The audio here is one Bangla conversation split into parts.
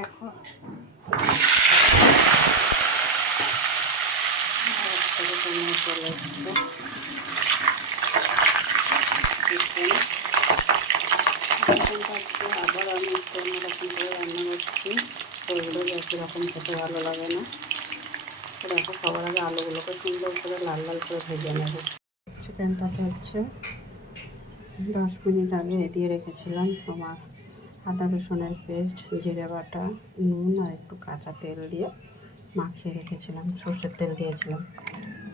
দেখো চলে এসছে আবার আমি একটু অন্যরকম করে রান্না করছি। ওইগুলো একই রকম খেতে ভালো লাগে না। দেখো সবার আগে আলুগুলোকে সুন্দর করে লাল লাল করে ভেজে নেব। চিকেনটাকে হচ্ছে 10 মিনিট আগে দিয়ে রেখেছিলাম। তোমার আদা রসুনের পেস্ট, জিরে বাটা, নুন আর একটু কাঁচা তেল দিয়ে মাখিয়ে রেখেছিলাম। সর্ষের তেল দিয়েছিলাম।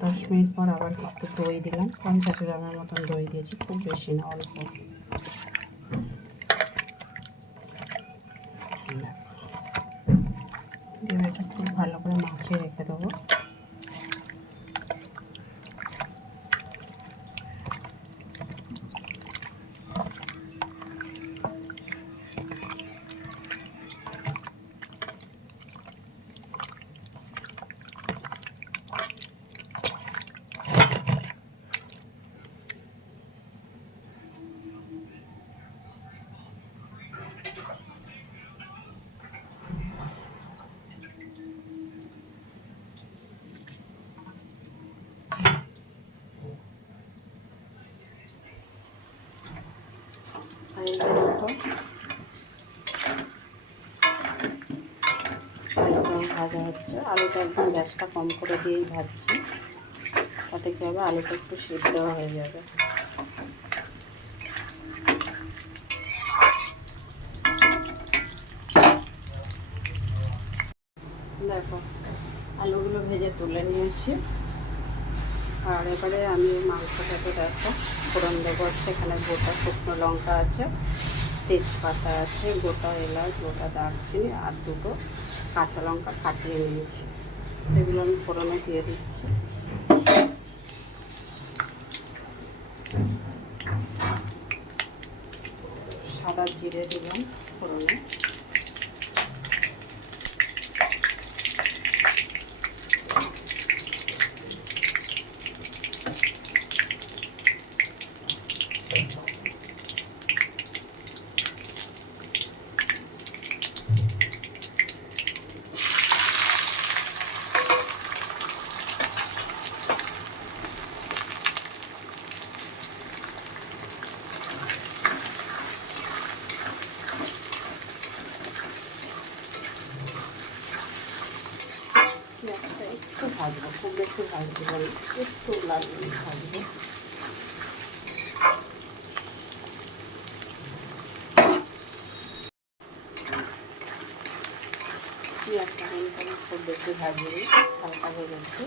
10 মিনিট পর আবার একটু দই দিলাম। 50 গ্রামের মতন দই দিয়েছি, খুব বেশি না, অল্প। দিয়ে এটা খুব ভালো করে মাখিয়ে রেখে দেবো। আলুটাও ভাজা হচ্ছে। আলুটা একদম গ্যাসটা কম করে দিয়েই ভাজছি, তাতে কী হবে, আলুটা একটু সিদ্ধ হয়ে যাবে। দেখো আলুগুলো ভেজে তুলে নিয়েছি। আর এবারে আমি মাংসটাকে দেখো ফোড়ন দেবো। সেখানে গোটা শুকনো লঙ্কা আছে, তেজপাতা আছে, গোটা এলাচ, গোটা দারচিনি আর দুটো কাঁচা লঙ্কা ফাটিয়ে নিয়েছি। এগুলো আমি ফোড়নে দিয়ে দিচ্ছি। সাদা জিরে দিলাম ফোড়নে। একটু ভাজবো, খুব বেশি ভাজবো বলে একটু লাল ভাজবো। পেঁয়াজটা কিন্তু খুব বেশি ভাজিনি, হালকা ভেজেছি।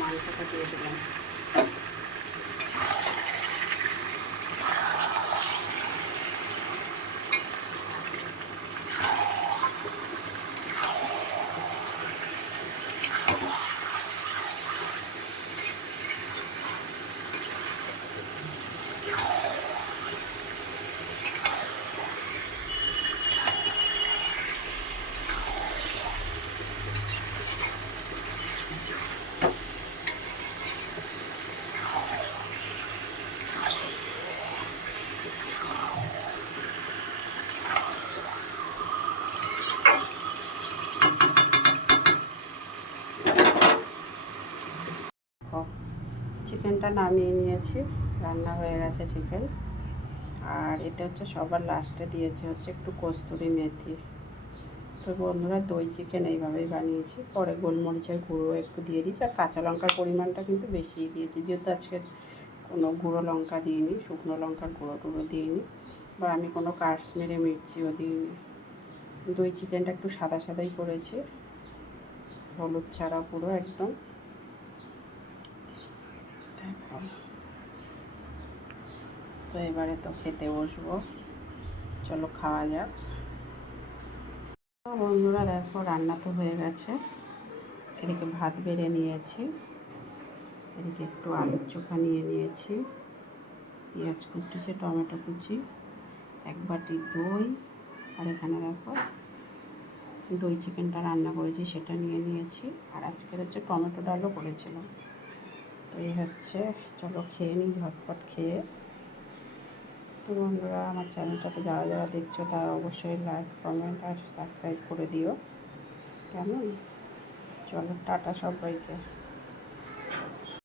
মাংসটা দিয়ে দিলাম। চিকেনটা নামিয়ে নিয়েছি, রান্না হয়ে গেছে চিকেন। আর এতে হচ্ছে সবার লাস্টে দিয়েছি হচ্ছে একটু কস্তুরি মেথি। তো বন্ধুরা, দই চিকেন এইভাবেই বানিয়েছি। পরে গোলমরিচের গুঁড়ো একটু দিয়ে দিয়েছি। আর কাঁচা লঙ্কার পরিমাণটা কিন্তু বেশিই দিয়েছি, যেহেতু আজকে কোনো গুঁড়ো লঙ্কা দিইনি, শুকনো লঙ্কার গুঁড়ো টুড়ো দিইনি, বা আমি কোনো কাশ্মীরি মির্চিও দিইনি। দই চিকেনটা একটু সাদা সাদাই করেছি, হলুদ ছাড়া পুরো একদম। দেখো, তো এবারে তো খেতে বসবো, চলো খাওয়া যাক। বন্ধুরা দেখো, রান্না তো হয়ে গেছে। এদিকে ভাত বেড়ে নিয়েছি, এদিকে একটু আলুর চোখা নিয়ে নিয়েছি, পেঁয়াজ কুচি, টমেটো কুচি, এক বাটি দই, আর এখানে দেখো দই চিকেনটা রান্না করেছি সেটা নিয়ে নিয়েছি। আর আজকের হচ্ছে টমেটো ডালও করেছিলাম। তো এই হচ্ছে, চলো খেয়ে নিই ঝটপট খেয়ে। তো বন্ধুরা, আমার চ্যানেলটাতে যারা যারা দেখছো তারা অবশ্যই লাইক, কমেন্ট আর সাবস্ক্রাইব করে দিও, কেমন? চলো টাটা সবাইকে।